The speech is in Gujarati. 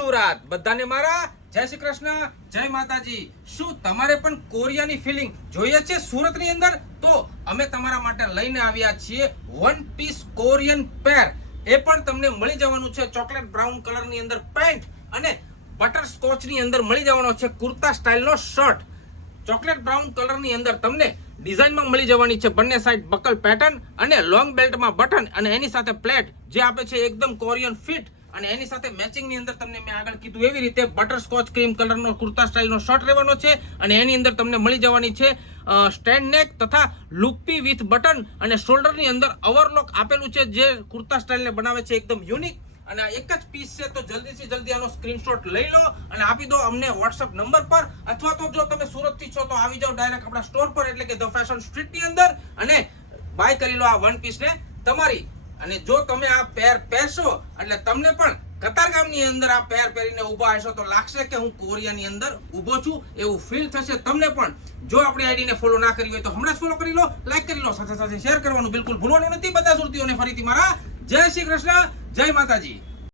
સુરત બધાને મારા જય શ્રી કૃષ્ણ જય માતાજી। શું તમારે પણ કોરિયાની ફિલિંગ જોઈએ છે સુરતની અંદર? તો અમે તમારા માટે લઈને આવ્યા છીએ વન પીસ કોરિયન પેર। એ પણ તમને મળી જવાનું છે ચોકલેટ બ્રાઉન કલરની અંદર પેન્ટ અને બટર સ્કોચની અંદર મળી જવાનો છે કુર્તા સ્ટાઇલનો શર્ટ। ચોકલેટ બ્રાઉન કલરની અંદર તમને ડિઝાઇનમાં મળી જવાની છે બંને સાઈડ બકલ પેટર્ન અને લોંગ બેલ્ટમાં બટન અને એની સાથે પ્લેટ જે આપે છે એકદમ કોરિયન ફિટ અને એની સાથે મેચિંગ ની અંદર તમને મેં આગળ કીધું એવી રીતે બટર સ્કોચ ક્રીમ કલરનો કુર્તા સ્ટાઇલનો શર્ટ રહેવાનો છે અને એની અંદર તમને મળી જવાની છે સ્ટેન્ડ નેક તથા લુપી વિથ બટન અને શોલ્ડરની અંદર ઓવરલોક આપેલું છે જે કુર્તા સ્ટાઇલને બનાવે છે એકદમ યુનિક। અને આ એક જ પીસ છે તો જલ્દીથી જલ્દી આનો સ્ક્રીનશોટ લઈ લો અને આપી દો અમને WhatsApp નંબર પર, અથવા તો જો તમે સુરતથી છો તો આવી જાઓ ડાયરેક્ટ આપણા સ્ટોર પર એટલે કે ધ ફેશન સ્ટ્રીટની અંદર અને બાય કરી લો આ વન પીસને તમારી। અને જો તમે આ પેર પહેરશો એટલે તમને પણ કતારગામની અંદર આ પેર પહેરીને ઊભા હશો તો લાગશે કે હું કોરિયાની અંદર ઊભો છું એવું ફીલ થશે તમને પણ। જો આપણી આઈડીને ફોલો ના કરી હોય તો હમણાં જ ફોલો કરી લો, લાઈક કરી લો, સાથે સાથે શેર કરવાનું બિલકુલ ભૂલવાનું નથી। બધા સુરતીઓને ફરીથી મારા જય શ્રી કૃષ્ણ જય માતાજી।